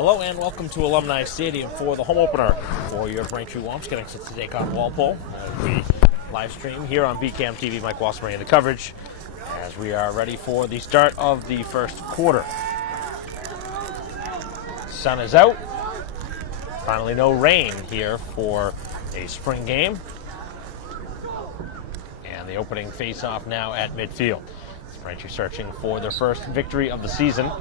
Hello and welcome to Alumni Stadium for the home opener for your Braintree Womps getting set to take on Walpole. We live stream here on BCAM TV. Mike Wasserman in the coverage as we are ready for the start of the first quarter. Sun is out. Finally no rain here for a spring game. And the opening face-off now at midfield. Braintree searching for their first victory of the season.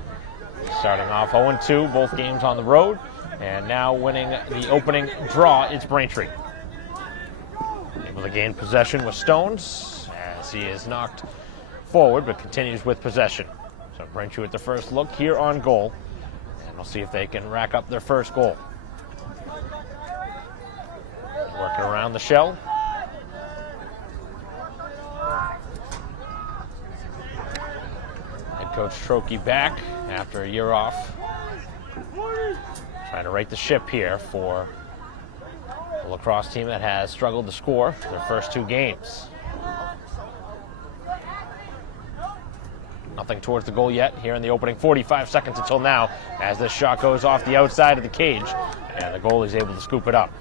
Starting off 0-2, both games on the road, and now winning the opening draw, it's Braintree. Able to gain possession with Stones as he is knocked forward, but continues with possession. So Braintree with the first look here on goal, and we'll see if they can rack up their first goal. Working around the shell. Coach Trokey back after a year off. Trying to right the ship here for the lacrosse team that has struggled to score their first two games. Nothing towards the goal yet here in the opening 45 seconds until now as this shot goes off the outside of the cage and the goalie is able to scoop it up.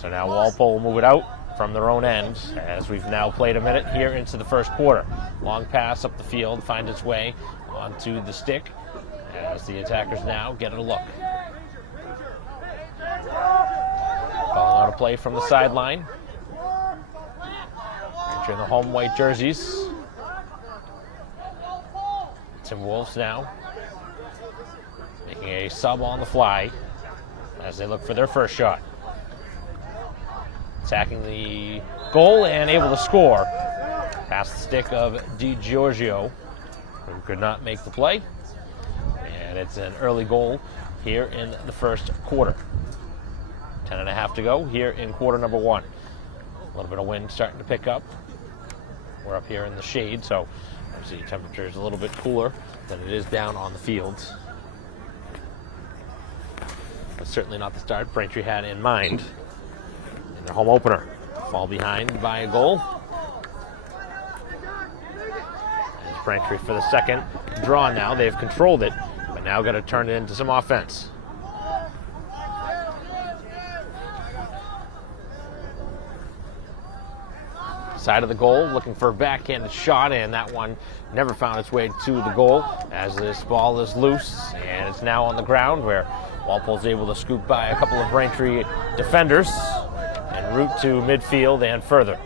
So now Walpole will move it out from their own end as we've now played a minute here into the first quarter. Long pass up the field finds its way onto the stick as the attackers now get a look. Calling out a play from the sideline. Featuring the home white jerseys. Timberwolves now making a sub on the fly as they look for their first shot. Attacking the goal and able to score. Past the stick of DiGiorgio, who could not make the play. And it's an early goal here in the first quarter. 10.5 to go here in quarter number one. A little bit of wind starting to pick up. We're up here in the shade, so obviously the temperature is a little bit cooler than it is down on the fields. But certainly not the start Braintree had in mind in their home opener. Fall behind by a goal. And Braintree for the second draw now. They've controlled it, but now got to turn it into some offense. Side of the goal, looking for a backhanded shot, and that one never found its way to the goal as this ball is loose, and it's now on the ground where Walpole's able to scoop by a couple of Braintree defenders and route to midfield and further.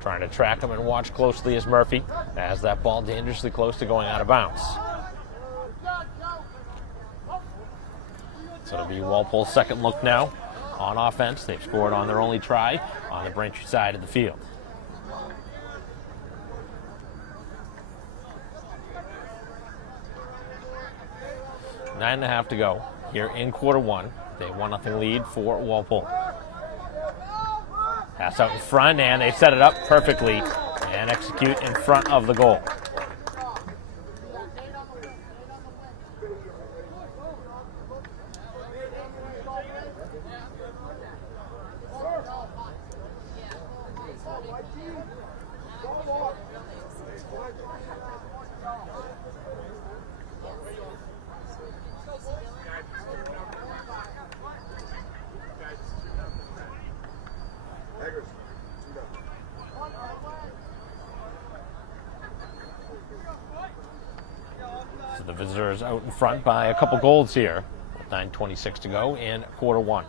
Trying to track him and watch closely as Murphy as that ball dangerously close to going out of bounds. So it'll be Walpole's second look now on offense. They've scored on their only try on the Braintree side of the field. Nine and a half to go here in quarter one. They 1-0 lead for Walpole. Pass out in front, and they set it up perfectly and execute in front of the goal. So the visitors out in front by a couple goals here. 9:26 to go in quarter one.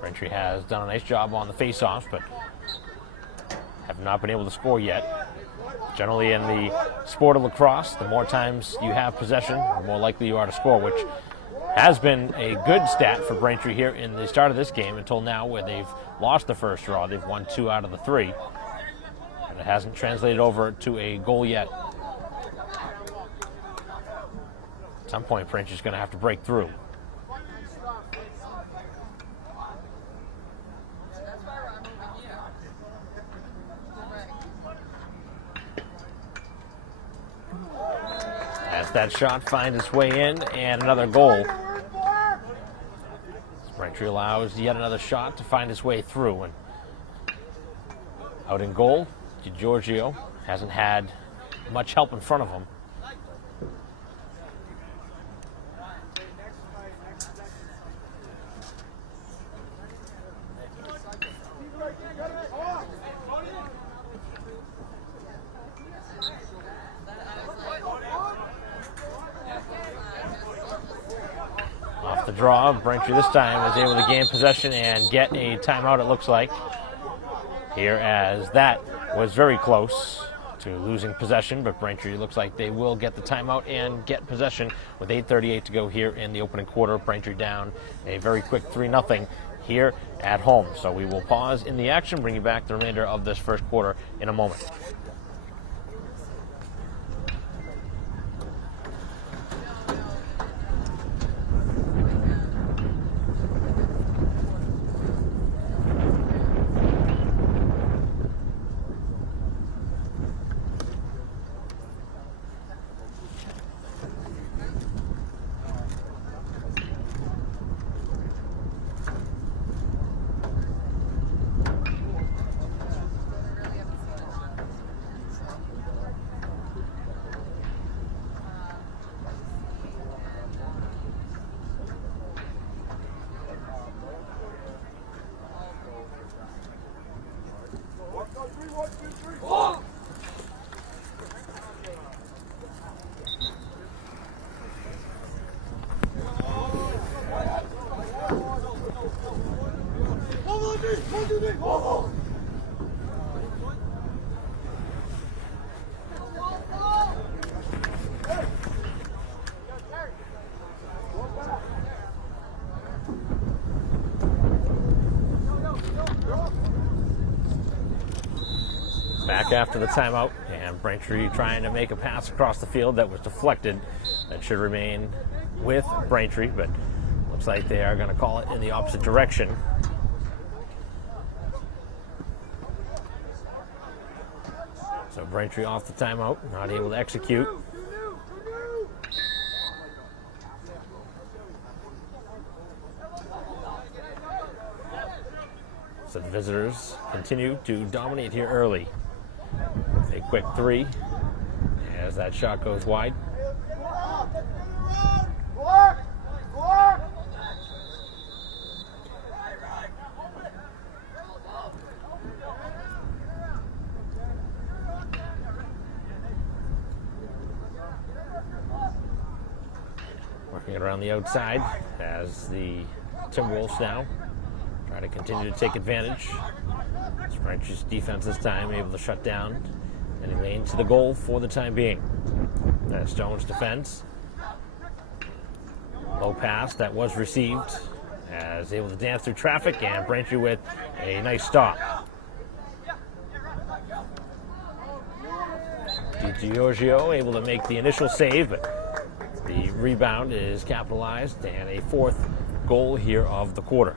Braintree has done a nice job on the face-offs, but have not been able to score yet. Generally in the sport of lacrosse, the more times you have possession, the more likely you are to score, which has been a good stat for Braintree here in the start of this game until now, where they've lost the first draw. They've won 2 out of the 3. And it hasn't translated over to a goal yet. At some point, Braintree's going to have to break through. As that shot finds its way in, and another goal. Braintree allows yet another shot to find its way through. And out in goal, DiGiorgio hasn't had much help in front of him. draw. Braintree this time is able to gain possession and get a timeout, it looks like, here, as that was very close to losing possession, but Braintree looks like they will get the timeout and get possession with 8:38 to go here in the opening quarter. Braintree down a very quick 3-0 here at home. So we will pause in the action, bring you back the remainder of this first quarter in a moment. Back after the timeout, and Braintree trying to make a pass across the field that was deflected. That should remain with Braintree, but looks like they are going to call it in the opposite direction. So Braintree off the timeout, not able to execute. So the visitors continue to dominate here early. A quick 3 as that shot goes wide. Working it around the outside as the Timberwolves now try to continue to take advantage. Braintree's defense this time able to shut down any lane to the goal for the time being. That's Stone's defense. Low pass that was received, as able to dance through traffic, and Braintree with a nice stop. DiGiorgio able to make the initial save, but the rebound is capitalized, and a fourth goal here of the quarter.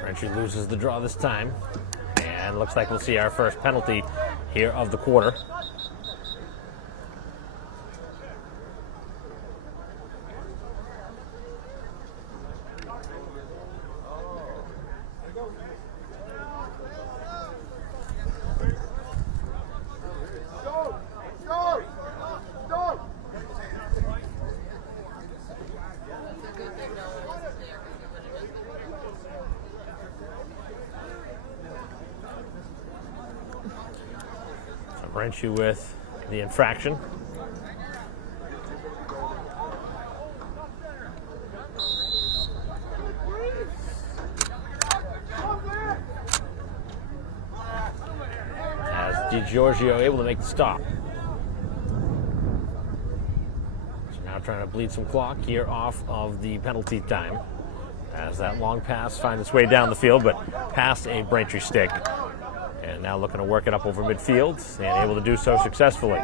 Braintree loses the draw this time, and looks like we'll see our first penalty here of the quarter. Braintree with the infraction. As DiGiorgio able to make the stop. So now trying to bleed some clock here off of the penalty time, as that long pass finds its way down the field, but past a Braintree stick. And now looking to work it up over midfield, and able to do so successfully.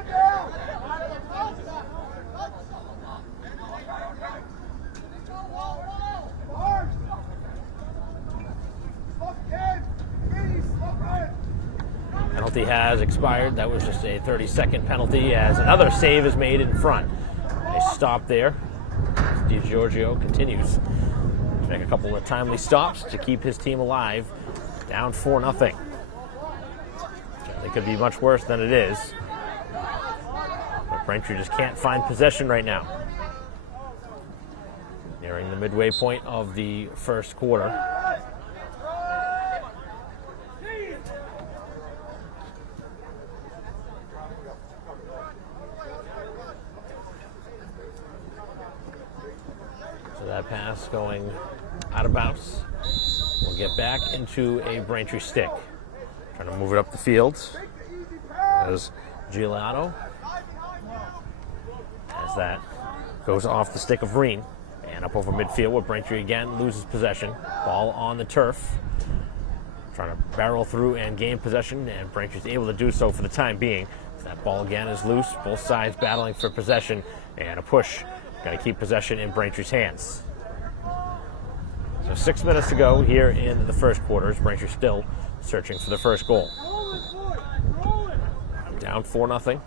Penalty has expired. That was just a 30-second penalty, as another save is made in front. A stop there. DiGiorgio continues make a couple of timely stops to keep his team alive. Down 4-0. It could be much worse than it is. But Braintree just can't find possession right now. Nearing the midway point of the first quarter. So that pass going out of bounds. We'll get back into a Braintree stick. Trying to move it up the field. As Giuliano. As that goes off the stick of Reen. And up over midfield where Braintree again loses possession. Ball on the turf. Trying to barrel through and gain possession. And Braintree's able to do so for the time being. So that ball again is loose. Both sides battling for possession. And a push. Got to keep possession in Braintree's hands. So 6 minutes to go here in the first quarter. Braintree still searching for the first goal. Down 4-0.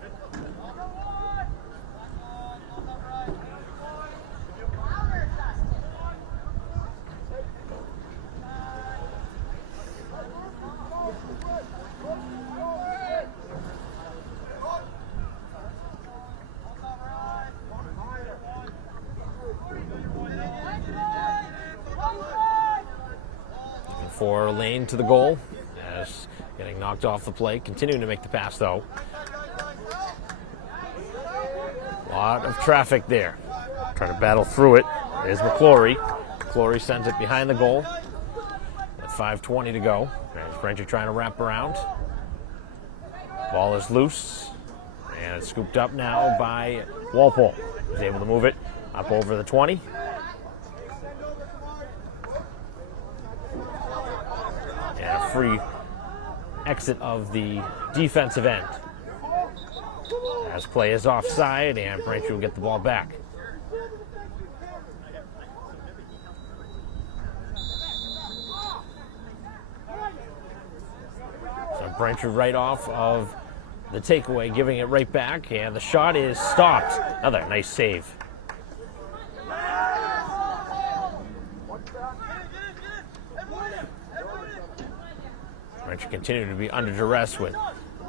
For Lane to the goal, as getting knocked off the play, continuing to make the pass though. A lot of traffic there. Trying to battle through it. There's McClory. McClory sends it behind the goal with 5:20 to go. As Braintree trying to wrap around. Ball is loose, and it's scooped up now by Walpole. He's able to move it up over the 20. Free exit of the defensive end. As play is offside, and Braintree will get the ball back. So Braintree right off of the takeaway, giving it right back, and the shot is stopped. Another nice save. Braintree continue to be under duress with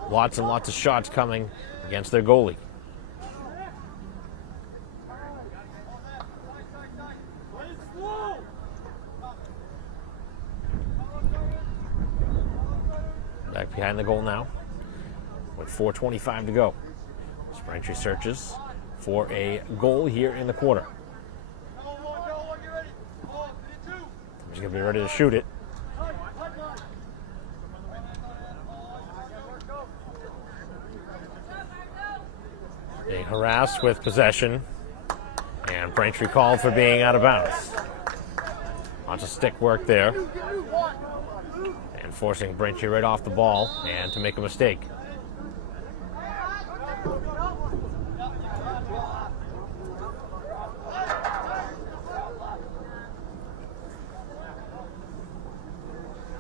lots and lots of shots coming against their goalie. Back behind the goal now with 4:25 to go. Braintree searches for a goal here in the quarter. He's going to be ready to shoot it. Being harassed with possession, and Braintree called for being out of bounds. Lots of stick work there, and forcing Braintree right off the ball and to make a mistake.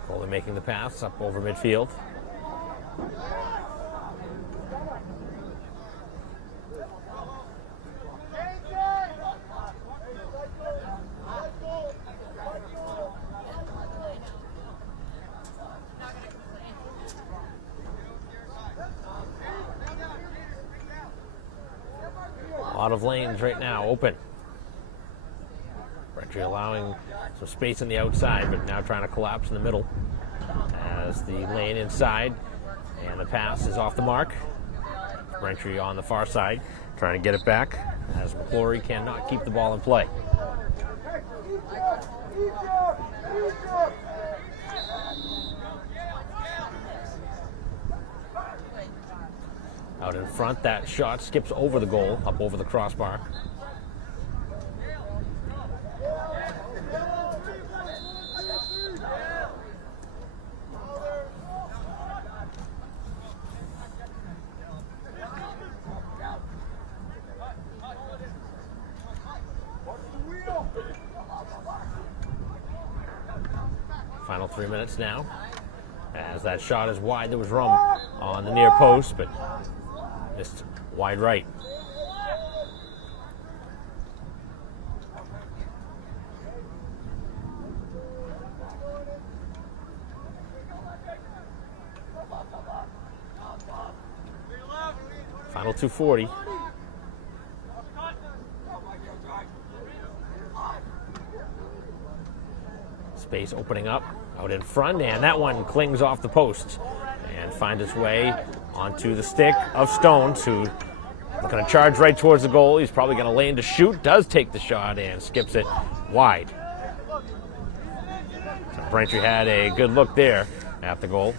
Goalie making the pass up over midfield. A lot of lanes right now open. Braintree allowing some space on the outside, but now trying to collapse in the middle. As the lane inside, and the pass is off the mark. Braintree on the far side, trying to get it back, as McClory cannot keep the ball in play. Out in front, that shot skips over the goal, up over the crossbar. Final 3 minutes now. As that shot is wide, there was room on the near post, but missed wide right. Still 2:40. Space opening up out in front, and that one clings off the post and finds its way onto the stick of Stones, who going to charge right towards the goal. He's probably going to lane to shoot, does take the shot and skips it wide. So Braintree had a good look there at the goal.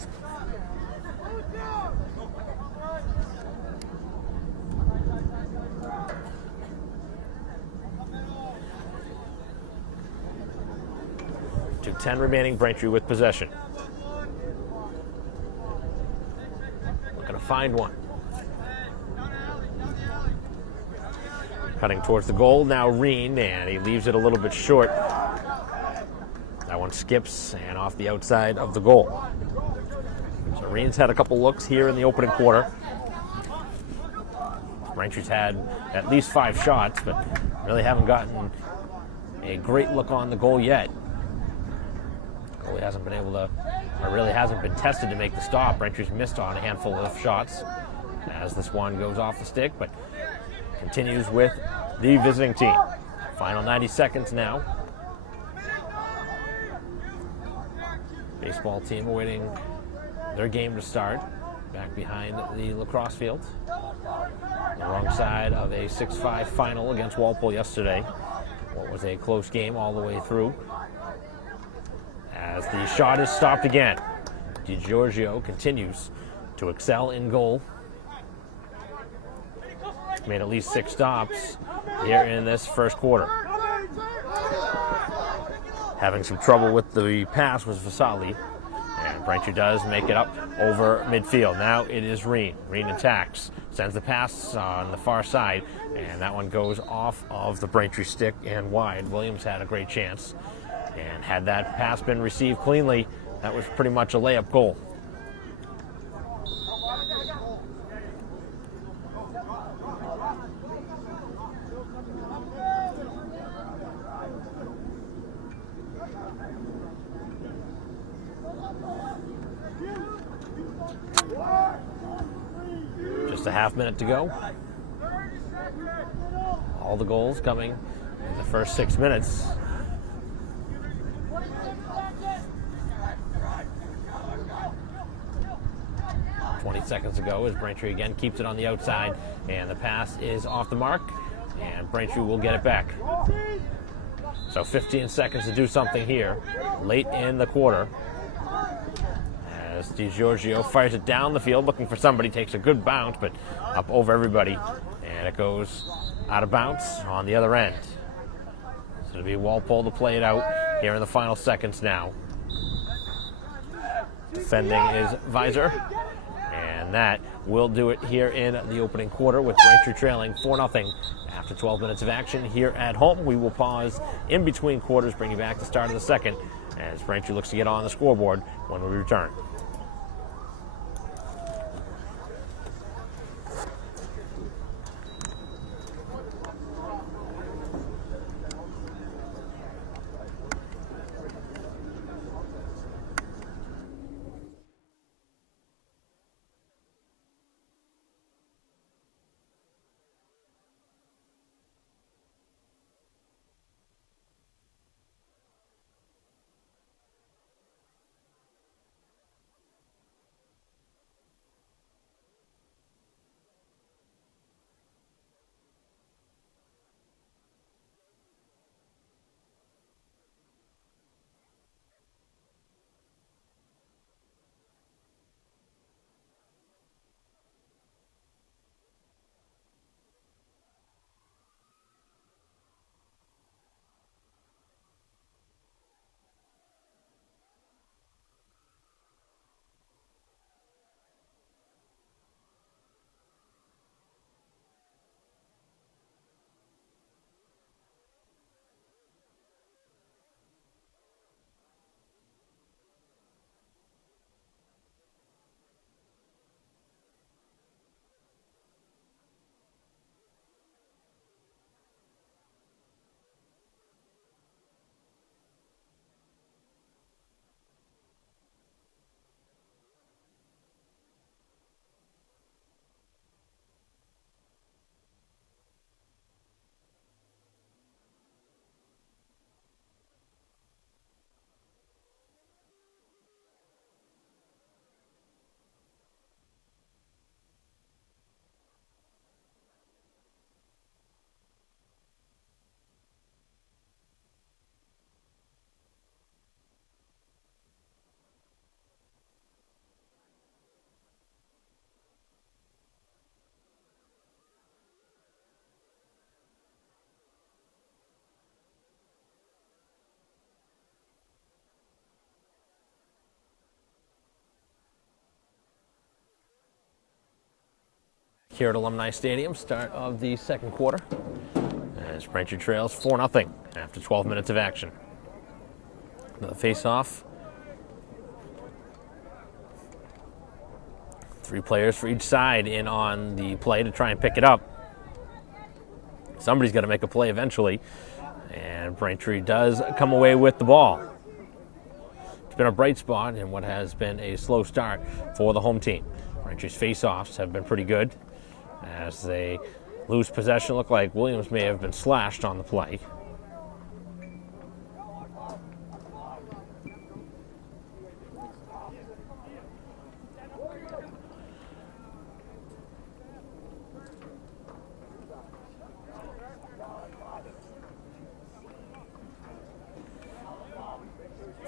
.10 remaining, Braintree with possession. Looking to find one. Cutting towards the goal, now Reen, and he leaves it a little bit short. That one skips and off the outside of the goal. So Reen's had a couple looks here in the opening quarter. Braintree's had at least 5 shots, but really haven't gotten a great look on the goal yet. Goalie hasn't been able to, or really hasn't been tested to make the stop. Braintree's missed on a handful of shots as this one goes off the stick, but continues with the visiting team. Final 90 seconds now. Baseball team awaiting their game to start. Back behind the lacrosse field. On the wrong side of a 6-5 final against Walpole yesterday. What was a close game all the way through. As the shot is stopped again. DiGiorgio continues to excel in goal. Made at least 6 stops here in this first quarter. Having some trouble with the pass was Vasali. And Braintree does make it up over midfield. Now it is Reen. Reen attacks, sends the pass on the far side, and that one goes off of the Braintree stick and wide. Williams had a great chance. And had that pass been received cleanly, that was pretty much a layup goal. Just a half minute to go. All the goals coming in the first 6 minutes. 20 seconds ago as Braintree again keeps it on the outside, and the pass is off the mark, and Braintree will get it back. So 15 seconds to do something here late in the quarter. As DiGiorgio fires it down the field, looking for somebody, takes a good bounce, but up over everybody, and it goes out of bounds on the other end. So it'll be Walpole to play it out here in the final seconds now. Defending is Visor. And that will do it here in the opening quarter with Braintree trailing 4-0 after 12 minutes of action here at home. We will pause in between quarters, bring you back to the start of the second as Braintree looks to get on the scoreboard when we return. here at Alumni Stadium, start of the second quarter. As Braintree trails 4-0 after 12 minutes of action. Another face-off. 3 players for each side in on the play to try and pick it up. Somebody's got to make a play eventually, and Braintree does come away with the ball. It's been a bright spot in what has been a slow start for the home team. Braintree's face-offs have been pretty good. As they lose possession, look like Williams may have been slashed on the play.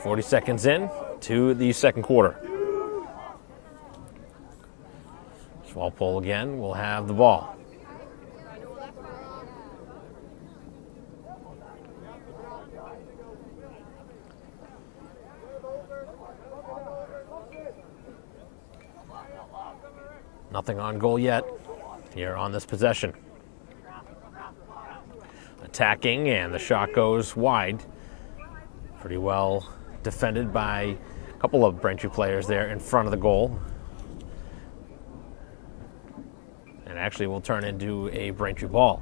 .40 seconds in to the second quarter. Walpole again will have the ball. Nothing on goal yet here on this possession. Attacking, and the shot goes wide. Pretty well defended by a couple of Braintree players there in front of the goal. And actually will turn into a Braintree ball.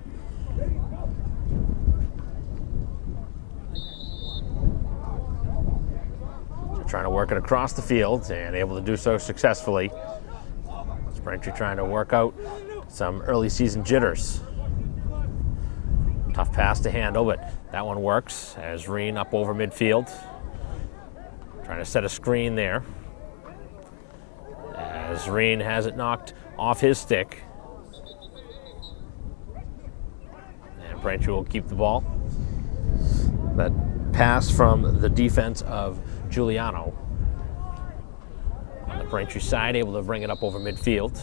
So trying to work it across the field and able to do so successfully. It's Braintree trying to work out some early season jitters. Tough pass to handle, but that one works as Reen up over midfield. Trying to set a screen there. As Reen has it knocked off his stick. And Braintree will keep the ball. That pass from the defense of Giuliano. On the Braintree side, able to bring it up over midfield.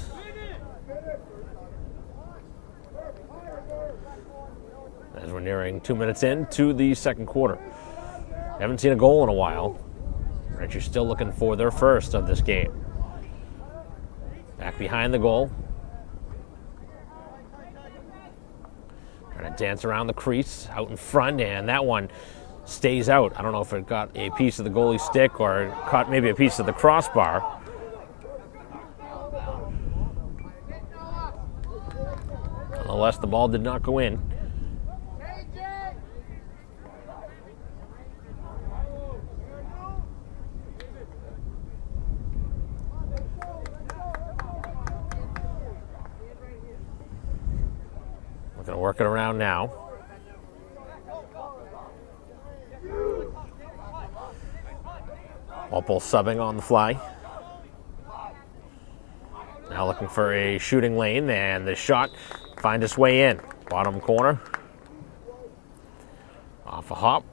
As we're nearing 2 minutes into the second quarter. Haven't seen a goal in a while. Braintree still looking for their first of this game. Back behind the goal. Trying to dance around the crease, out in front, and that one stays out. I don't know if it got a piece of the goalie stick or caught maybe a piece of the crossbar. Nonetheless, the ball did not go in. We're going to work it around now. Walpole subbing on the fly. Now looking for a shooting lane, and the shot finds its way in. Bottom corner. Off a hop.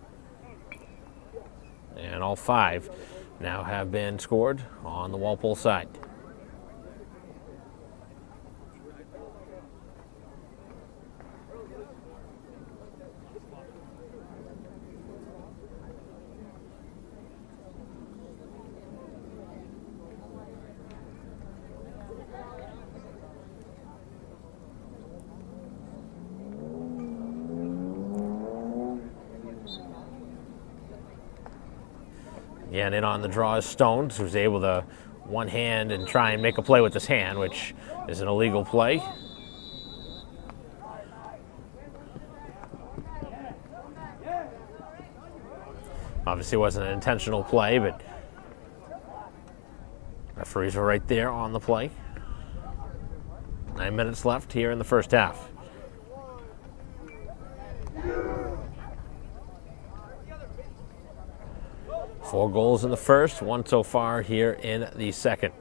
And all 5 now have been scored on the Walpole side. And in on the draw is Stones, who's able to one hand and try and make a play with his hand, which is an illegal play. Obviously wasn't an intentional play, but referees were right there on the play. 9 minutes left here in the first half. Four goals in the first, 1 so far here in the second.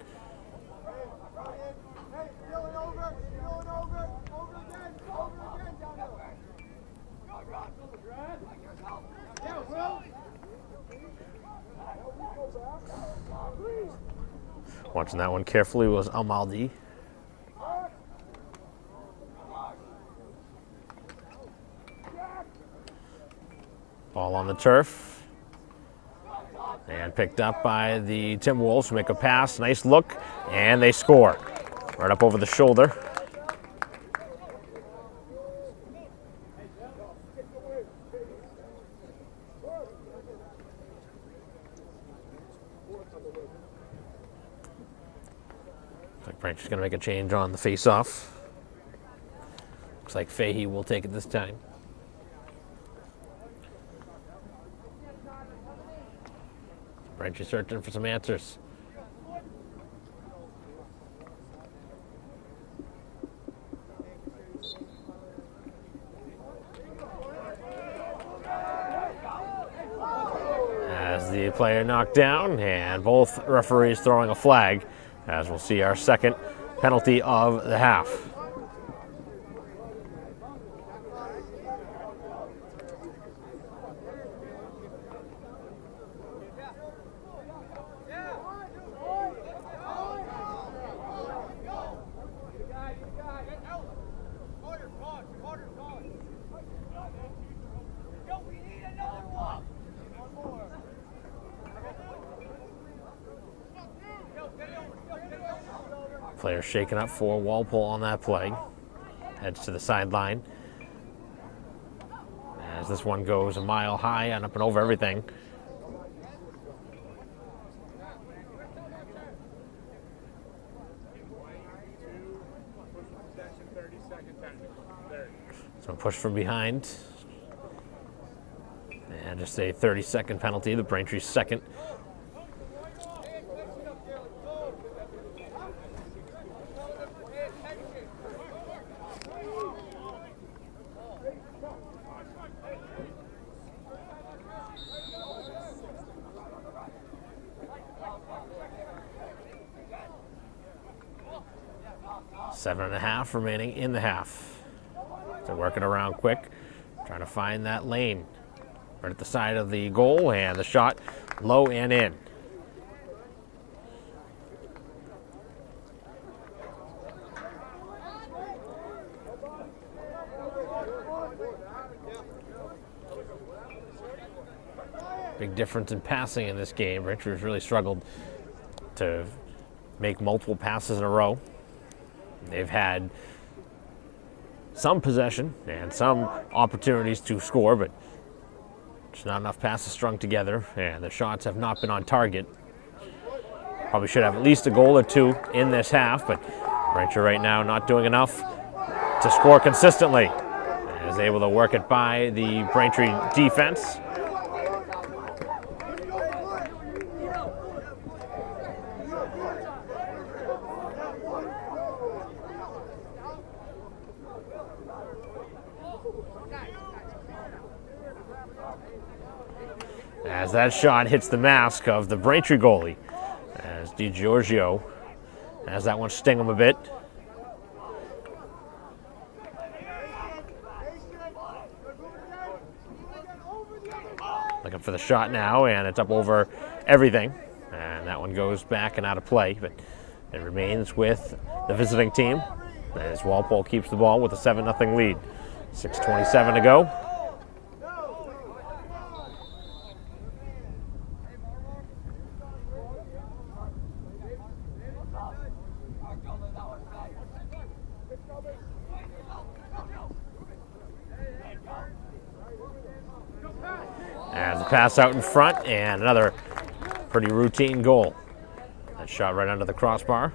Watching that one carefully was Almaldi. Ball on the turf. And picked up by the Timberwolves, who make a pass. Nice look, and they score. Right up over the shoulder. Looks like Braintree's going to make a change on the face-off. Looks like Fahey will take it this time. Braintree searching for some answers. As the player knocked down, and both referees throwing a flag, as we'll see our second penalty of the half. Player shaken up for Walpole on that play. Heads to the sideline. As this one goes a mile high and up and over everything. So push from behind. And just a 30-second penalty, the Braintree second. Seven and a half remaining in the half. So working around quick, trying to find that lane. Right at the side of the goal, and the shot low and in. Big difference in passing in this game. Braintree has really struggled to make multiple passes in a row. They've had some possession and some opportunities to score, but just not enough passes strung together, and the shots have not been on target. Probably should have at least a goal or two in this half, but Braintree right now not doing enough to score consistently. And is able to work it by the Braintree defense. As that shot hits the mask of the Braintree goalie, as DiGiorgio has that one sting him a bit. Looking for the shot now, and it's up over everything. And that one goes back and out of play, but it remains with the visiting team as Walpole keeps the ball with a 7-0 lead. 6:27 to go. As a pass out in front, and another pretty routine goal. That shot right under the crossbar.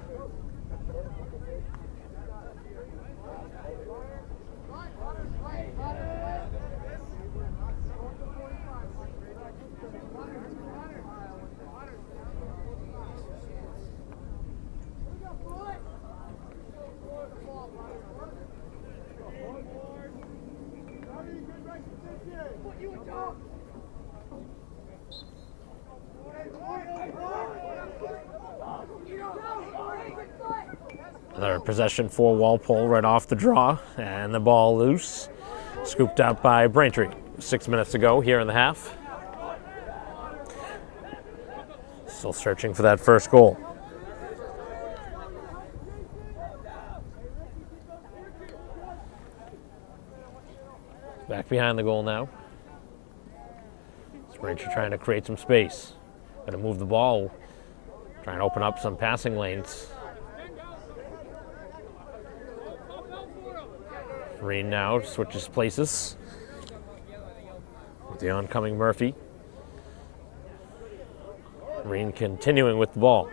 Another possession for Walpole right off the draw, and the ball loose. Scooped up by Braintree. 6 minutes to go here in the half. Still searching for that first goal. Back behind the goal now. Braintree trying to create some space. Going to move the ball, trying to open up some passing lanes. Green now switches places with the oncoming Murphy. Green continuing with the ball.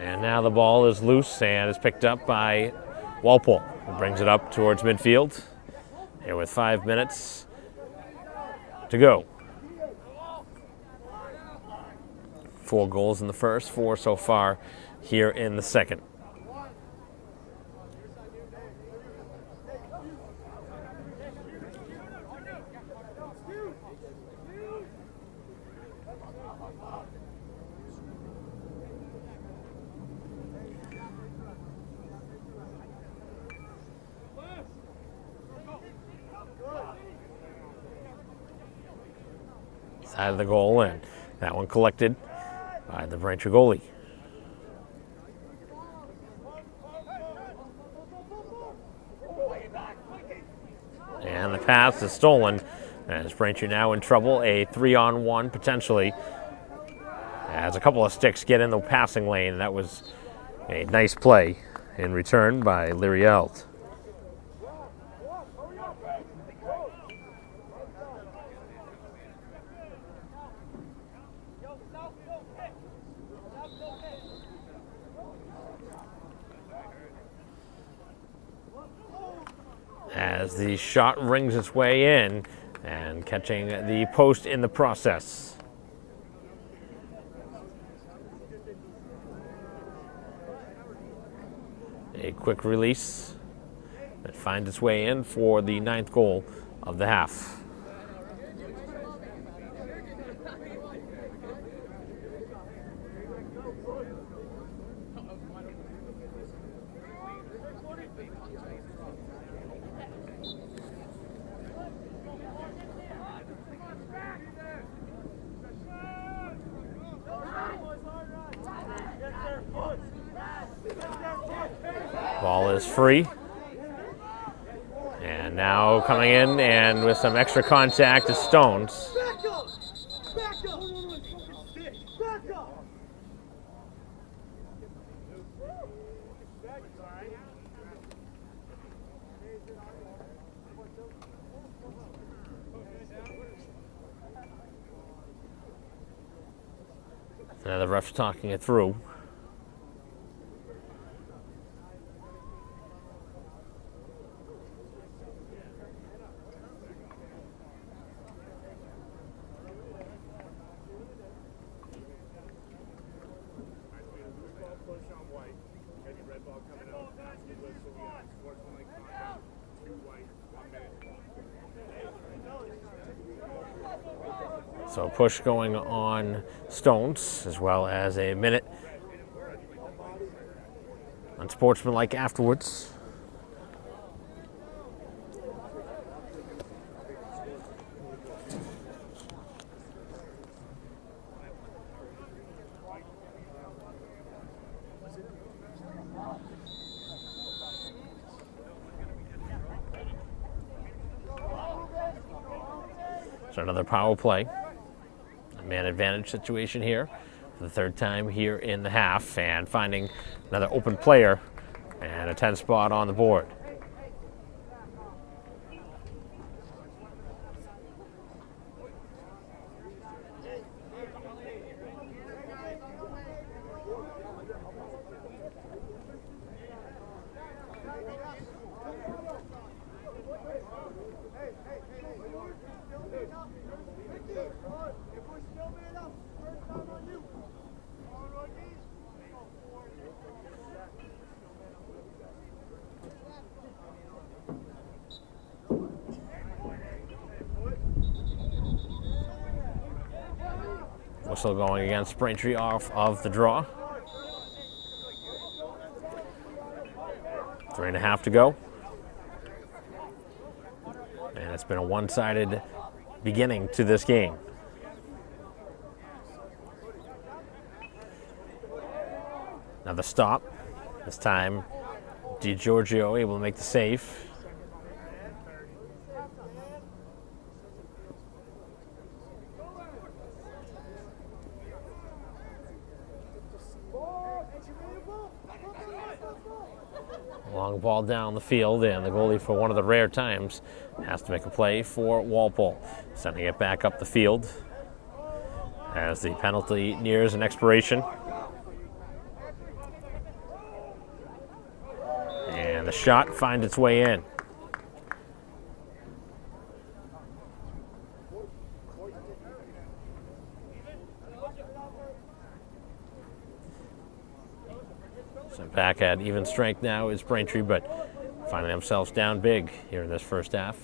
And now the ball is loose and is picked up by Walpole, who brings it up towards midfield. Here with 5 minutes to go. 4 goals in the first, 4 so far here in the second. Side of the goal, and that one collected by the Braintree goalie. And the pass is stolen, as Braintree now in trouble. A 3-on-1 potentially, as a couple of sticks get in the passing lane. That was a nice play in return by Lirield. As the shot rings its way in and catching the post in the process. A quick release that finds its way in for the 9th goal of the half. Ball is free. And now coming in and with some extra contact is Stones. Now the ref's talking it through. So push going on Stones, as well as a minute unsportsmanlike afterwards. So another power play. Man advantage situation here for the 3rd time here in the half, and finding another open player and a 10 spot on the board. Whistle going against Braintree off of the draw. 3.5 to go. And it's been a one-sided beginning to this game. Another stop. This time, DiGiorgio able to make the save. Along long ball down the field, and the goalie, for one of the rare times, has to make a play for Walpole, sending it back up the field as the penalty nears an expiration. And the shot finds its way in. So back at even strength now is Braintree, but finding themselves down big here in this first half.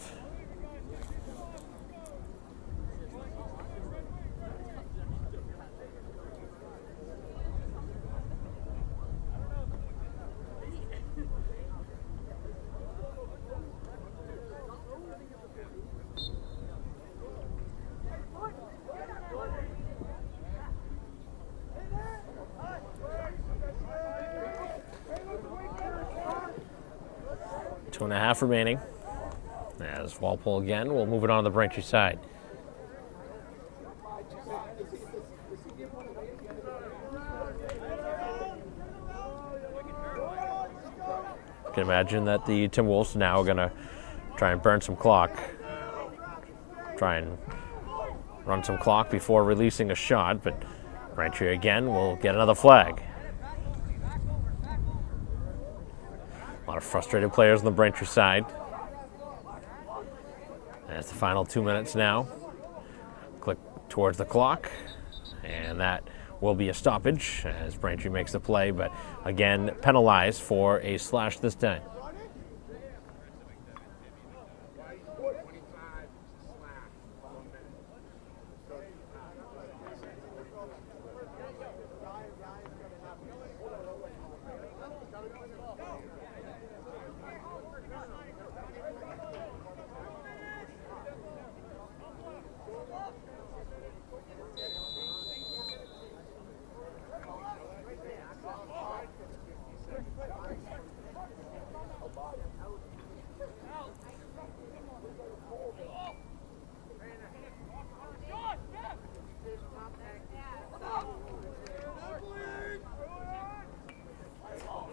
Two and a half remaining. As Walpole again will move it on the Braintree side. You can imagine that the Timberwolves now are going to try and burn some clock. Try and run some clock before releasing a shot, but Braintree again will get another flag. A lot of frustrated players on the Braintree side. As the final 2 minutes now. Click towards the clock, and that will be a stoppage as Braintree makes the play, but again penalized for a slash this time.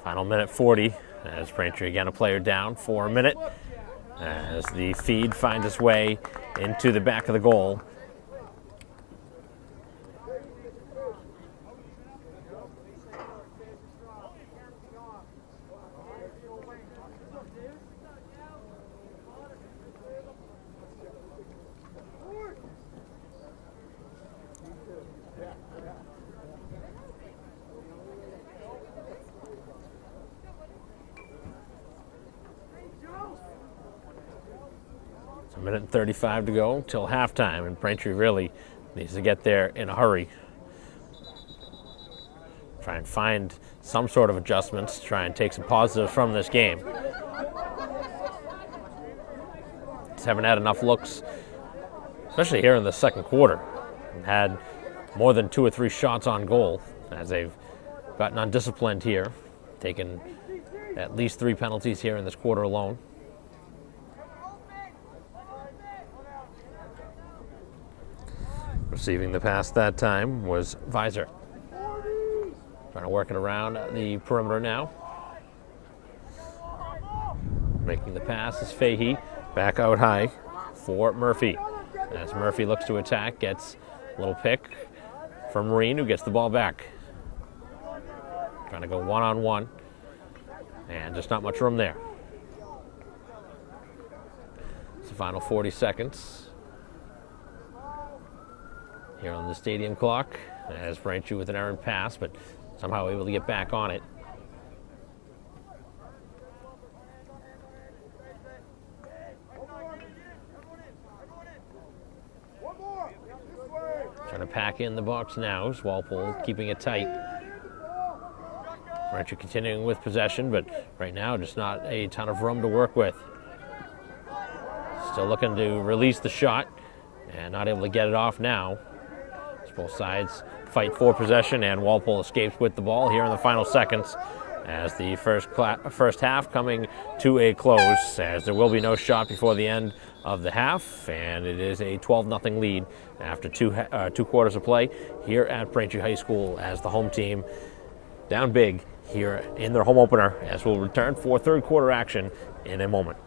Final minute 40 as Braintree again a player down for a minute as the feed finds its way into the back of the goal. A minute and 35 to go till halftime, and Braintree really needs to get there in a hurry. Try and find some sort of adjustments, try and take some positives from this game. Just haven't had enough looks, especially here in the second quarter. And had more than 2 or 3 shots on goal as they've gotten undisciplined here, taken at least 3 penalties here in this quarter alone. Receiving the pass that time was Visor. Trying to work it around the perimeter now. Making the pass is Fahey. Back out high for Murphy. As Murphy looks to attack, gets a little pick from Marine, who gets the ball back. Trying to go one-on-one, and just not much room there. It's the final 40 seconds. Here on the stadium clock, as Braintree with an errant pass, but somehow able to get back on it. Trying to pack in the box now is Walpole, keeping it tight. Braintree continuing with possession, but right now just not a ton of room to work with. Still looking to release the shot, and not able to get it off now. Both sides fight for possession, and Walpole escapes with the ball here in the final seconds as the first half coming to a close, as there will be no shot before the end of the half, and it is a 12-0 lead after two quarters of play here at Braintree High School as the home team down big here in their home opener, as we'll return for third quarter action in a moment.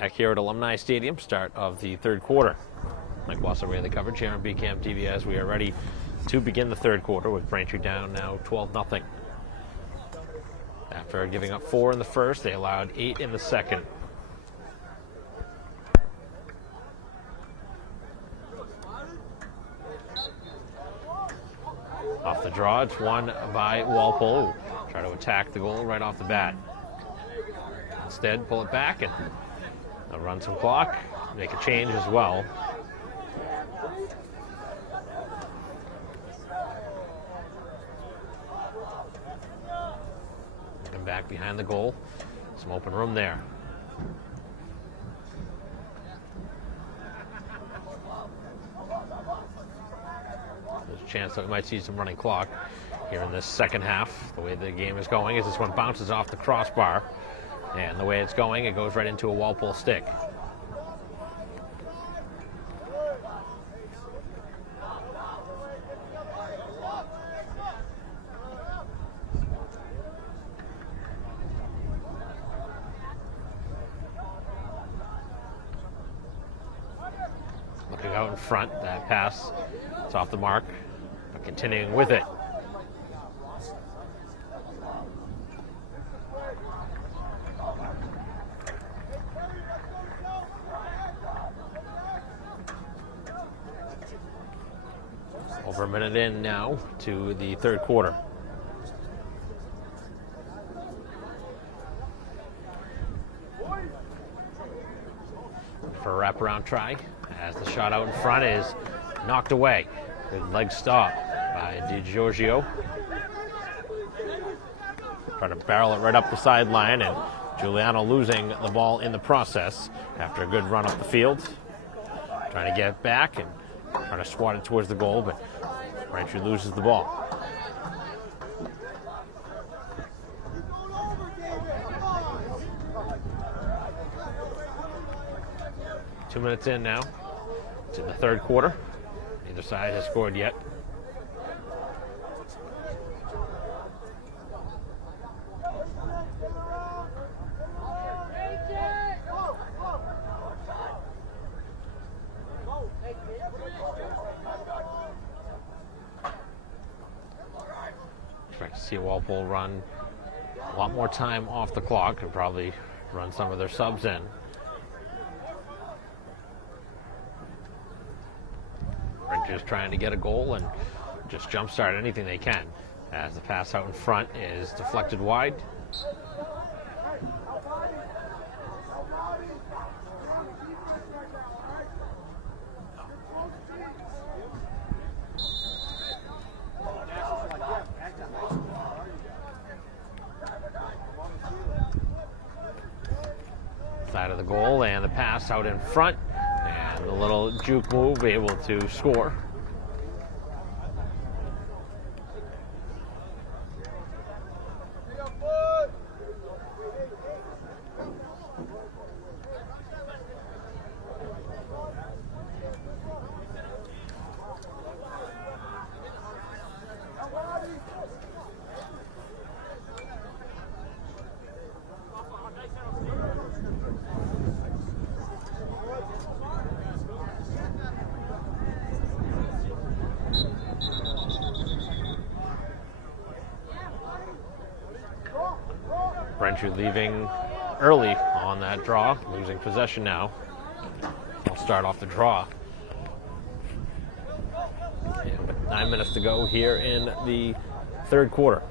Back here at Alumni Stadium, start of the third quarter. Mike Wasserway, the coverage here on BCAM TV as we are ready to begin the third quarter with Braintree down now 12-0. After giving up 4 in the first, they allowed 8 in the second. Off the draw, it's won by Walpole. Try to attack the goal right off the bat. Instead, pull it back and they'll run some clock, make a change as well. And back behind the goal, some open room there. There's a chance that we might see some running clock here in this second half. The way the game is going is this one bounces off the crossbar. And the way it's going, it goes right into a Walpole stick. Looking out in front, that pass, it's off the mark, but continuing with it. Over a minute in now to the third quarter. For a wraparound try, as the shot out in front is knocked away. Good leg stop by DiGiorgio. Try to barrel it right up the sideline, and Giuliano losing the ball in the process after a good run up the field. Trying to get back and trying to swat it towards the goal, but Braintree loses the ball. Two minutes in now to the third quarter. Neither side has scored yet. Expect to see Walpole run a lot more time off the clock and probably run some of their subs in. Just trying to get a goal and just jumpstart anything they can, as the pass out in front is deflected wide. Side of the goal, and the pass out in front, and the little juke move able to score. Braintree leaving early on that draw, losing possession now. I'll start off the draw. And with 9 minutes to go here in the third quarter.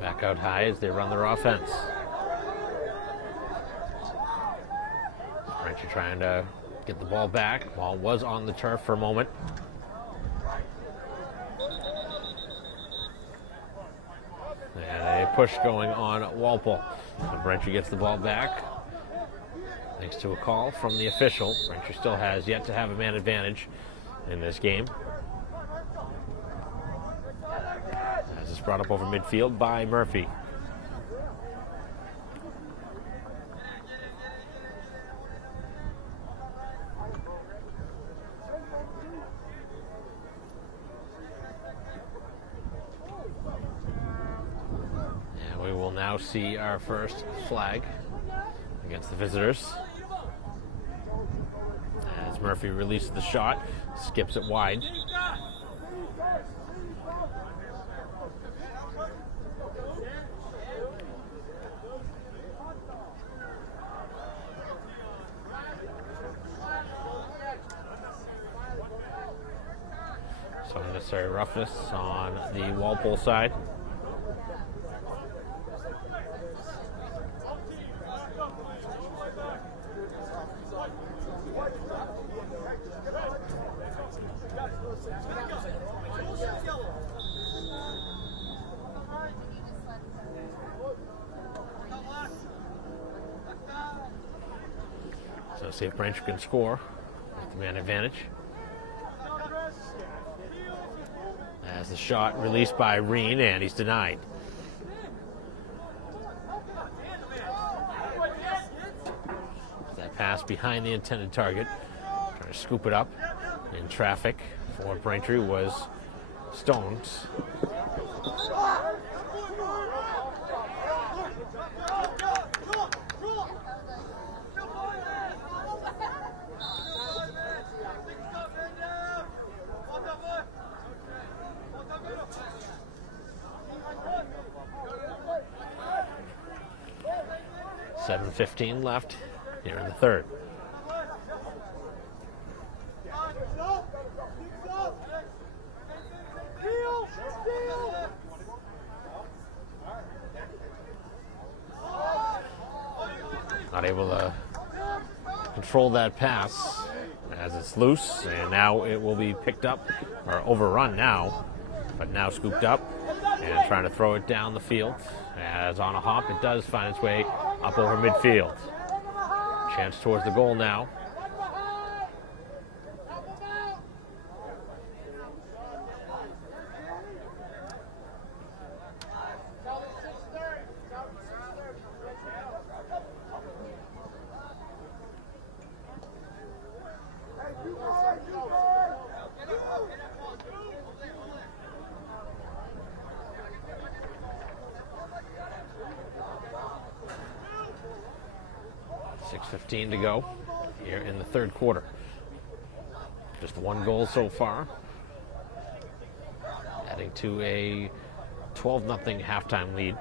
Back out high as they run their offense. Braintree trying to get the ball back. Ball was on the turf for a moment. And a push going on Walpole. So Braintree gets the ball back. Thanks to a call from the official. Braintree still has yet to have a man advantage in this game. As it's brought up over midfield by Murphy. now see our first flag against the visitors. As Murphy releases the shot, skips it wide. So unnecessary roughness on the Walpole side. So see if Braintree can score with the man advantage. As the shot released by Reen, and he's denied. That pass behind the intended target. Trying to scoop it up in traffic for Braintree was Stones. .7:15 left here in the third. Not able to control that pass as it's loose, and now it will be picked up, or overrun now, but now scooped up and trying to throw it down the field. As on a hop, it does find its way up over midfield. Chance towards the goal now. .6:15 to go here in the third quarter. Just one goal so far, adding to a 12-0 halftime lead.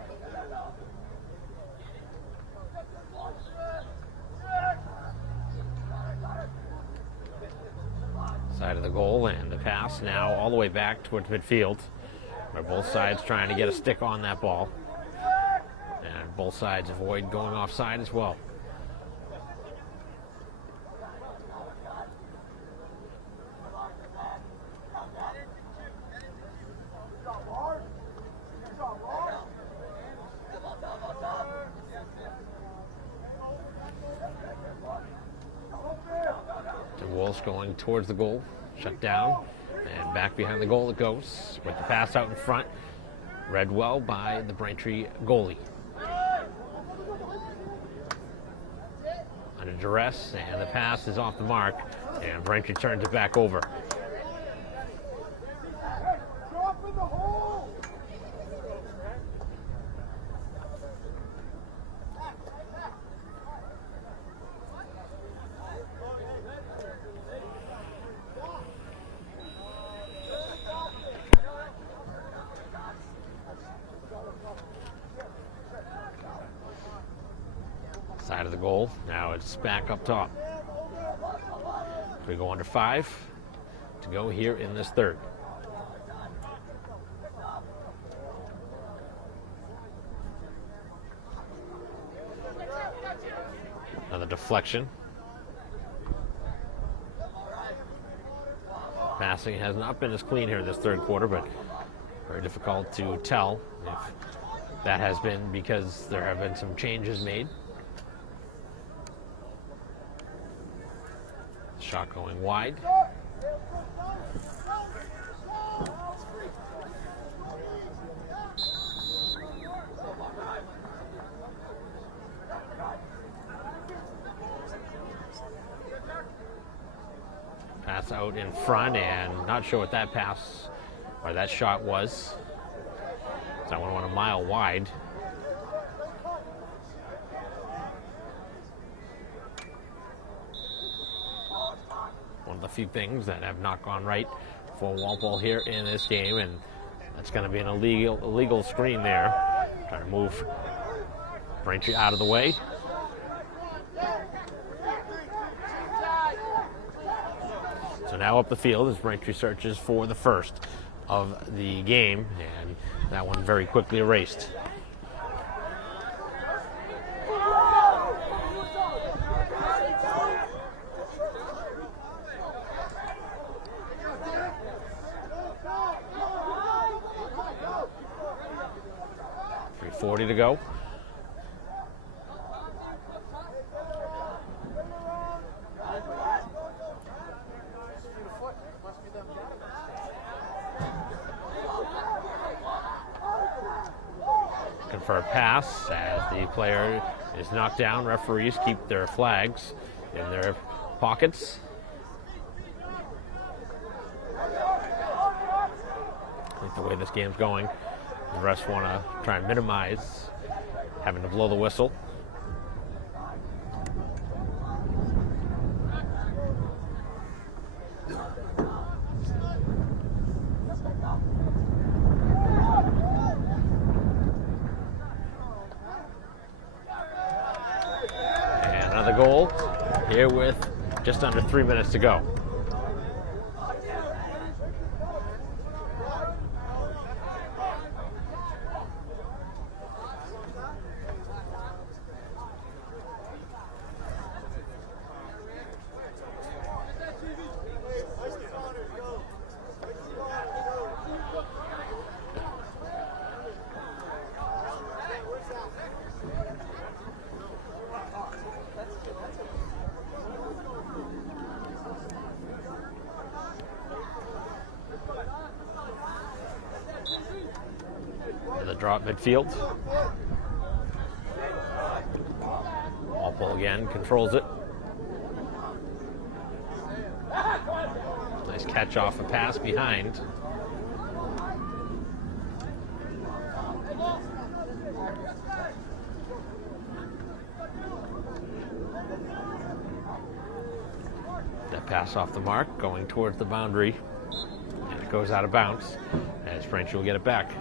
Side of the goal, and the pass now all the way back towards midfield, where both sides trying to get a stick on that ball, and both sides avoid going offside as well. Going towards the goal, shut down, and back behind the goal it goes with the pass out in front, read well by the Braintree goalie. Under duress, and the pass is off the mark, and Braintree turns it back over. Side of the goal. Now it's back up top. We go under 5 to go here in this third. Another deflection. Passing has not been as clean here in this third quarter, but very difficult to tell if that has been because there have been some changes made. Shot going wide. Pass out in front, and not sure what that pass or that shot was. That one went a mile wide. one of the few things that have not gone right for Walpole here in this game, and that's going to be an illegal screen there. Trying to move Braintree out of the way. So now up the field as Braintree searches for the first of the game, and that one very quickly erased. .340 to go. For a pass as the player is knocked down. Referees keep their flags in their pockets. I think the way this game's going, the refs want to try and minimize having to blow the whistle. Goal here with just under 3 minutes to go. The draw at midfield. Walpole again controls it. Nice catch off a pass behind. That pass off the mark, going towards the boundary, and it goes out of bounds as Braintree will get it back.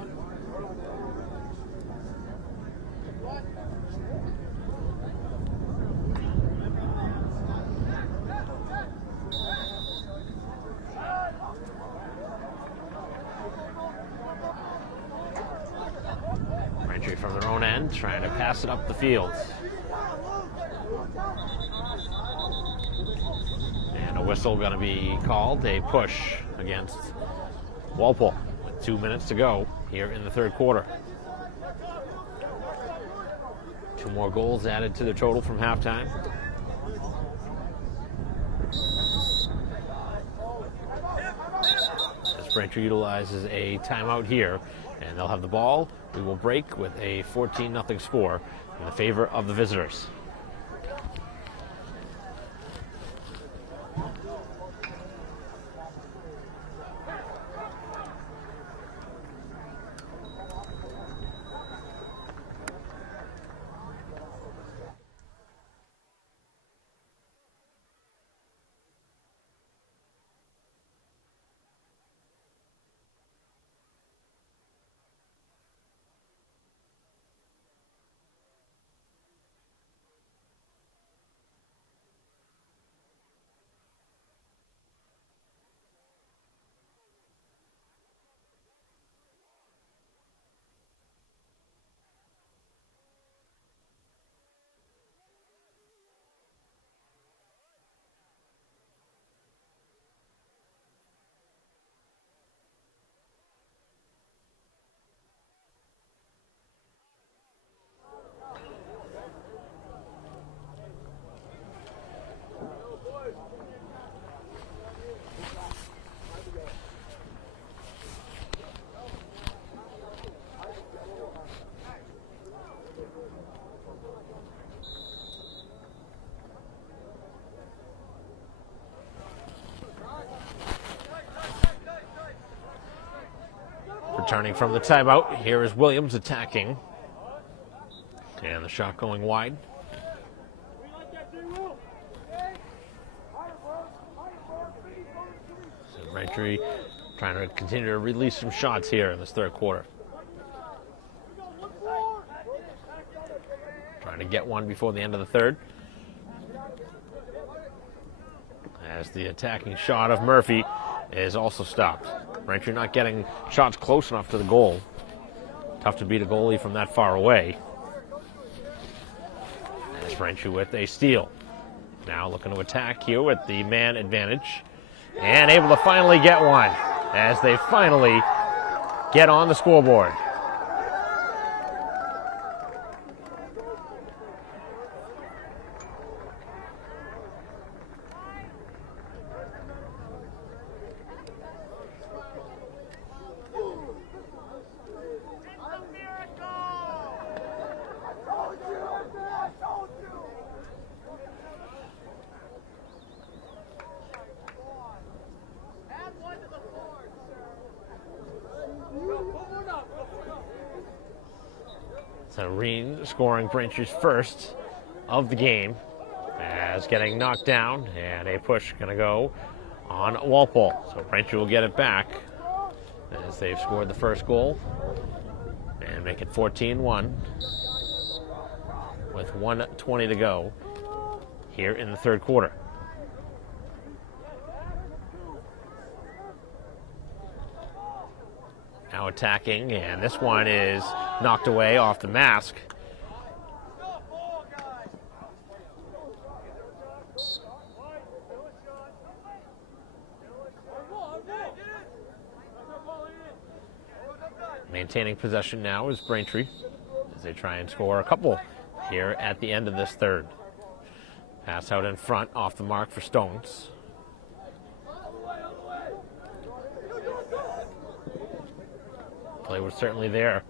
From their own end, trying to pass it up the field. And a whistle going to be called, a push against Walpole with 2 minutes to go here in the third quarter. 2 more goals added to the total from halftime. As Braintree utilizes a timeout here, and they'll have the ball. We will break with a 14-0 score in the favor of the visitors. Returning from the timeout, here is Williams attacking. And the shot going wide. Braintree trying to continue to release some shots here in this third quarter. Trying to get one before the end of the third. As the attacking shot of Murphy is also stopped. Braintree not getting shots close enough to the goal. Tough to beat a goalie from that far away. As Braintree with a steal. Now looking to attack here with the man advantage. And able to finally get one as they finally get on the scoreboard. So Reen scoring Braintree's first of the game as getting knocked down, and a push going to go on Walpole. So Braintree will get it back as they've scored the first goal and make it 14-1 with 1:20 to go here in the third quarter. Now attacking, and this one is knocked away off the mask. Maintaining possession now is Braintree as they try and score a couple here at the end of this third. Pass out in front, off the mark for Stones. Play was certainly there.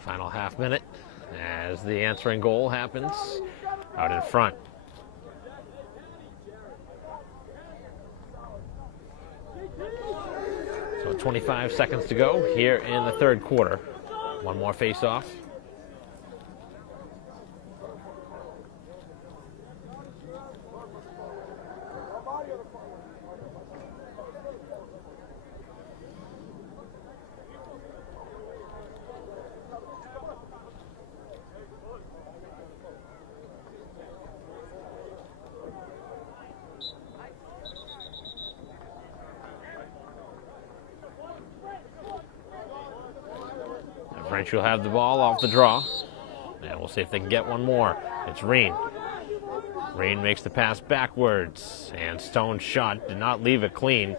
Final half minute as the answering goal happens out in front. So 25 seconds to go here in the third quarter. One more face-off. Braintree will have the ball off the draw, and we'll see if they can get one more. It's Reen. Reen makes the pass backwards, and Stone's shot did not leave it clean.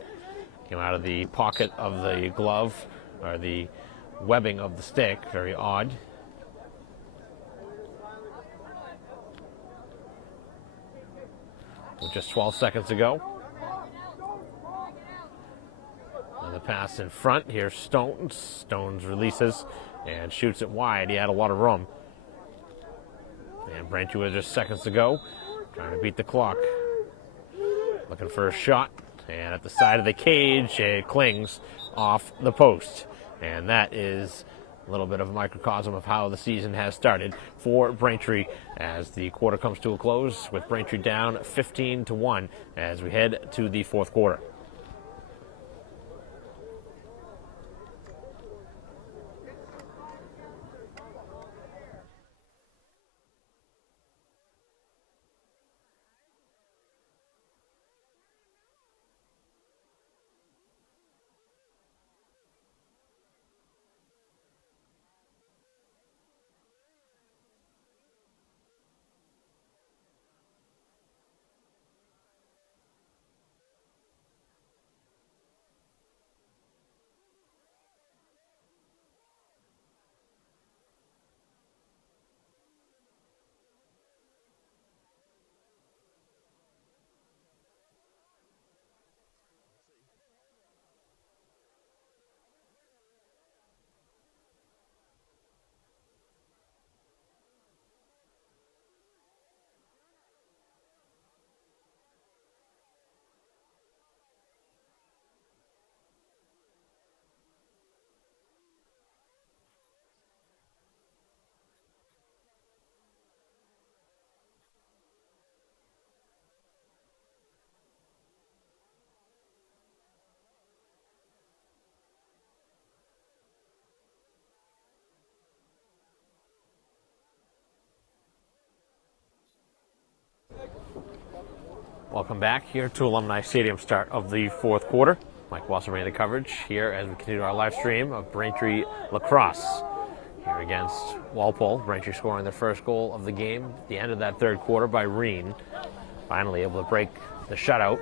Came out of the pocket of the glove, or the webbing of the stick. Very odd. With just 12 seconds to go. Another pass in front. Here's Stones. Stones releases and shoots it wide. He had a lot of room. And Braintree with just seconds to go. Trying to beat the clock. Looking for a shot. And at the side of the cage, it clings off the post. And that is a little bit of a microcosm of how the season has started for Braintree as the quarter comes to a close with Braintree down 15-1 as we head to the fourth quarter. Welcome back here to Alumni Stadium, start of the fourth quarter. Mike Wasserman, the coverage here as we continue our live stream of Braintree Lacrosse here against Walpole. Braintree scoring their first goal of the game at the end of that third quarter by Reen. Finally able to break the shutout.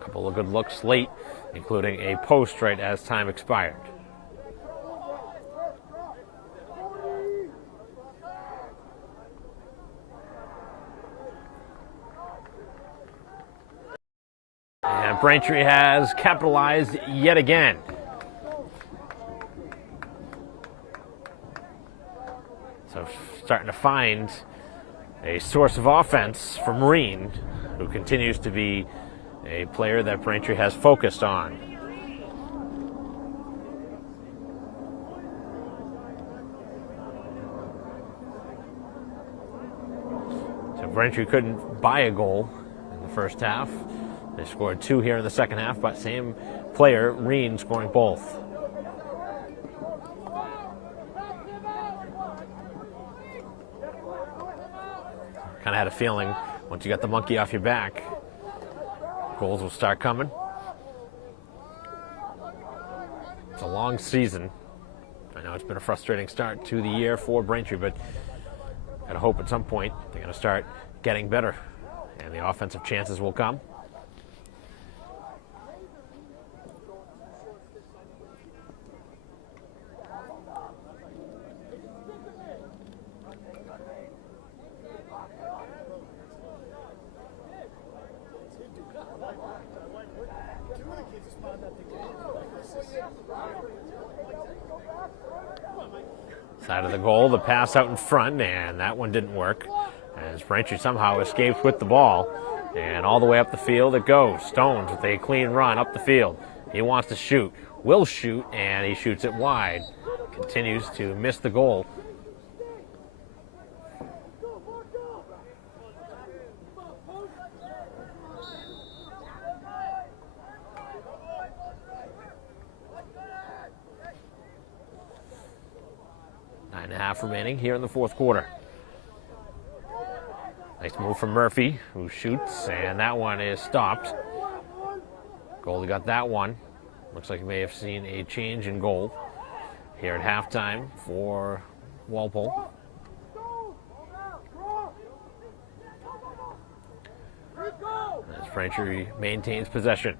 A couple of good looks late, including a post right as time expired. And Braintree has capitalized yet again. So starting to find a source of offense from Reen, who continues to be a player that Braintree has focused on. So Braintree couldn't buy a goal in the first half. They scored two here in the second half, but same player, Reen, scoring both. Kind of had a feeling once you got the monkey off your back, goals will start coming. It's a long season. I know it's been a frustrating start to the year for Braintree, but gotta hope at some point they're gonna start getting better and the offensive chances will come. Side of the goal, the pass out in front, and that one didn't work as Braintree somehow escapes with the ball, and all the way up the field it goes. Stones with a clean run up the field. He wants to shoot, will shoot, and he shoots it wide. Continues to miss the goal. Nine and a half remaining here in the fourth quarter. Nice move from Murphy, who shoots, and that one is stopped. Goalie got that one. Looks like he may have seen a change in goal here at halftime for Walpole. As Braintree maintains possession.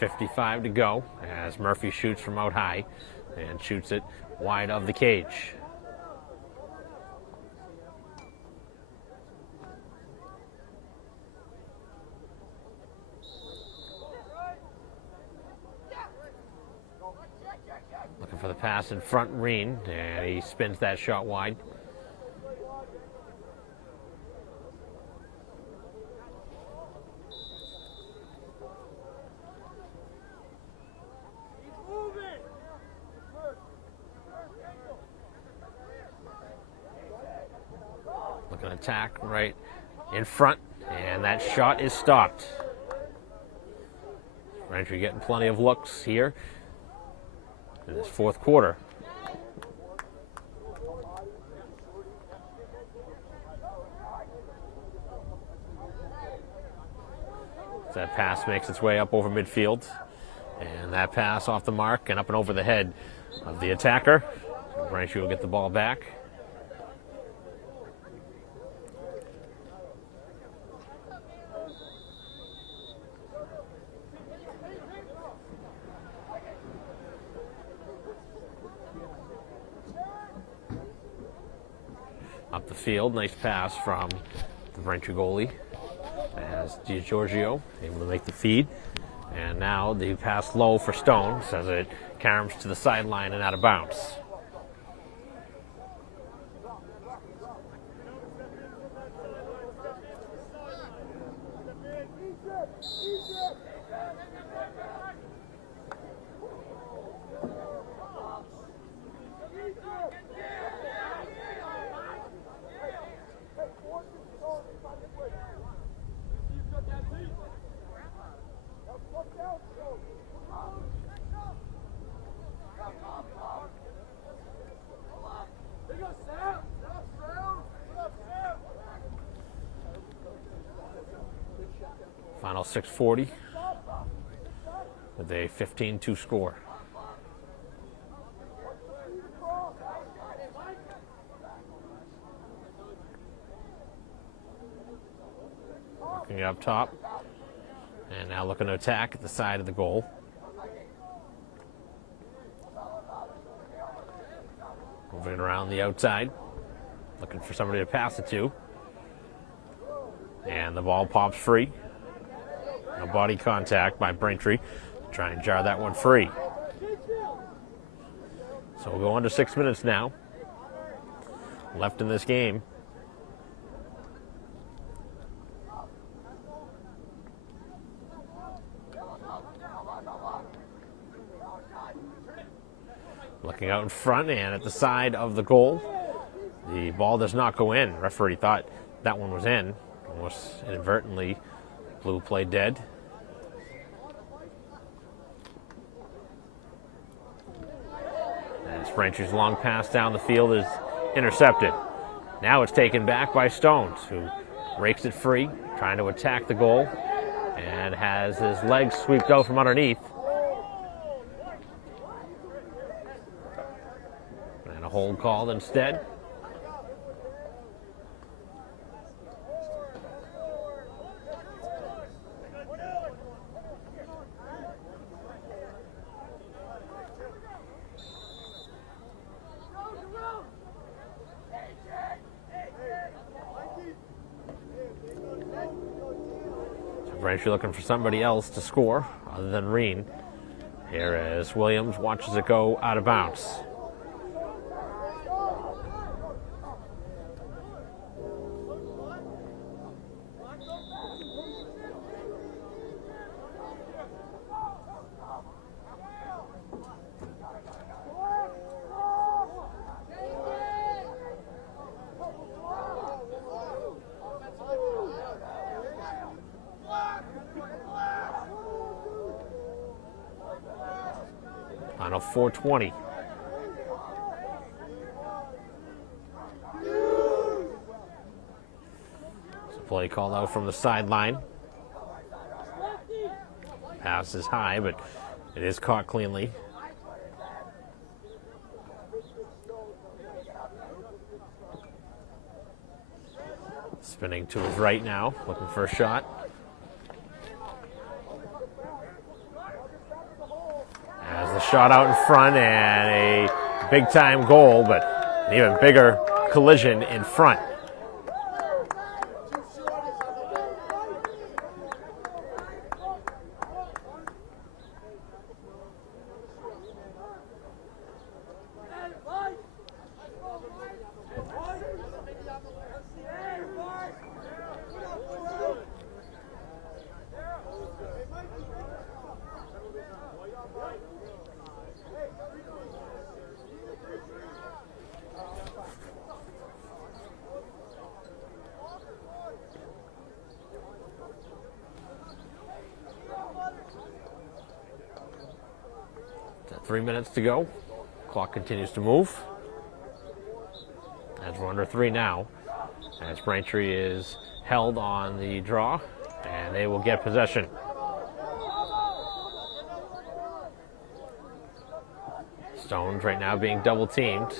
.55 to go as Murphy shoots from out high and shoots it wide of the cage. Looking for the pass in front, Reen, and he spins that shot wide. Looking to attack right in front, and that shot is stopped. Braintree getting plenty of looks here in this fourth quarter. That pass makes its way up over midfield, and that pass off the mark and up and over the head of the attacker. Braintree will get the ball back. Up the field, nice pass from the Braintree goalie as DiGiorgio able to make the feed. And now the pass low for Stones as it caroms to the sideline and out of bounds. Final 6:40 with a 15-2 score. Looking up top. And now looking to attack at the side of the goal. Moving around the outside. Looking for somebody to pass it to. And the ball pops free. No body contact by Braintree. Try and jar that one free. So we'll go under 6 minutes now. Left in this game. Looking out in front and at the side of the goal. The ball does not go in. Referee thought that one was in. Almost inadvertently blew play dead. As Braintree's long pass down the field is intercepted. Now it's taken back by Stones, who rakes it free, trying to attack the goal, and has his legs swept out from underneath. And a hold called instead. Braintree looking for somebody else to score other than Reen. Here as Williams watches it go out of bounds. Final 4:20. So play called out from the sideline. Pass is high, but it is caught cleanly. Spinning to his right now, looking for a shot. As the shot out in front and a big-time goal, but an even bigger collision in front. Got 3 minutes to go. Clock continues to move. As we're under 3 now. As Braintree is held on the draw, and they will get possession. Stones right now being double teamed.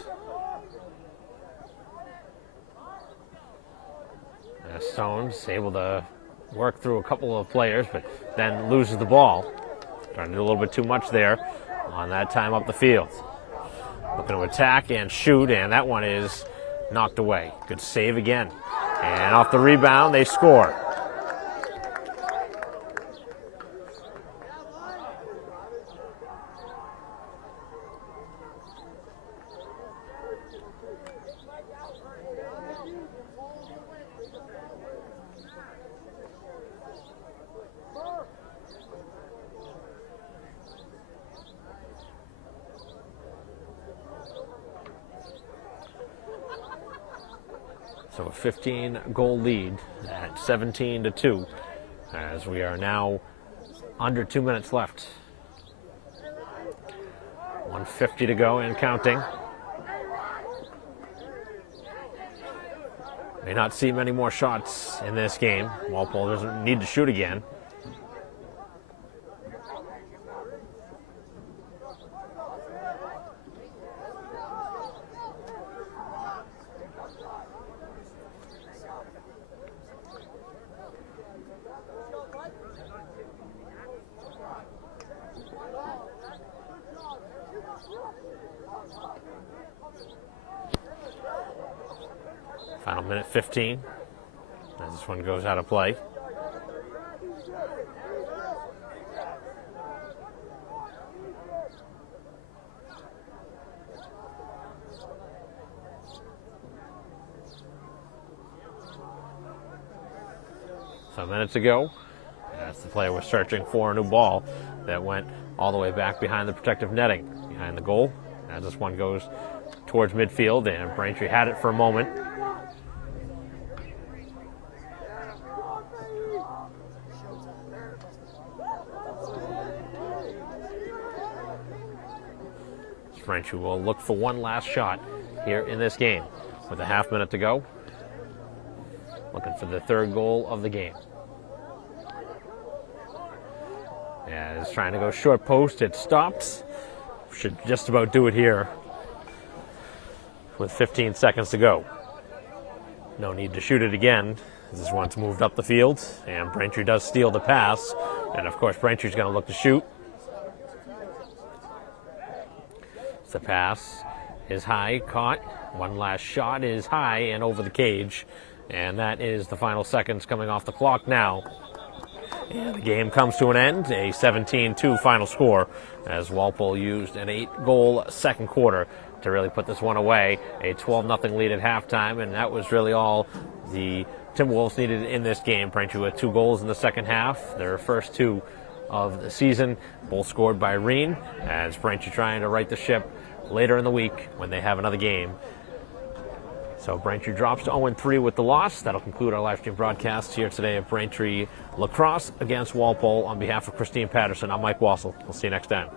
As Stones able to work through a couple of players, but then loses the ball. Trying to do a little bit too much there on that time up the field. Looking to attack and shoot, and that one is knocked away. Good save again. And off the rebound, they score. So a 15-goal lead at 17-2, as we are now under 2 minutes left. 1:50 to go and counting. May not see many more shots in this game. Walpole doesn't need to shoot again. Final minute 15 as this one goes out of play. Some minutes to go. As the player was searching for a new ball that went all the way back behind the protective netting, behind the goal. As this one goes towards midfield, and Braintree had it for a moment. Braintree will look for one last shot here in this game with a half minute to go. Looking for the third goal of the game. Yeah, it's trying to go short post. It stops. Should just about do it here with 15 seconds to go. No need to shoot it again. This one's moved up the field, and Braintree does steal the pass. And of course, Braintree's going to look to shoot. The pass is high, caught. One last shot is high and over the cage. And that is the final seconds coming off the clock now. And the game comes to an end, a 17-2 final score, as Walpole used an 8-goal second quarter to really put this one away. A 12-0 lead at halftime, and that was really all the Timberwolves needed in this game. Braintree with 2 goals in the second half, their first 2 of the season, both scored by Reen, as Braintree trying to right the ship later in the week when they have another game. So Braintree drops to 0-3 with the loss. That'll conclude our live stream broadcast here today of Braintree Lacrosse against Walpole. On behalf of Christine Patterson, I'm Mike Wassel. We'll see you next time.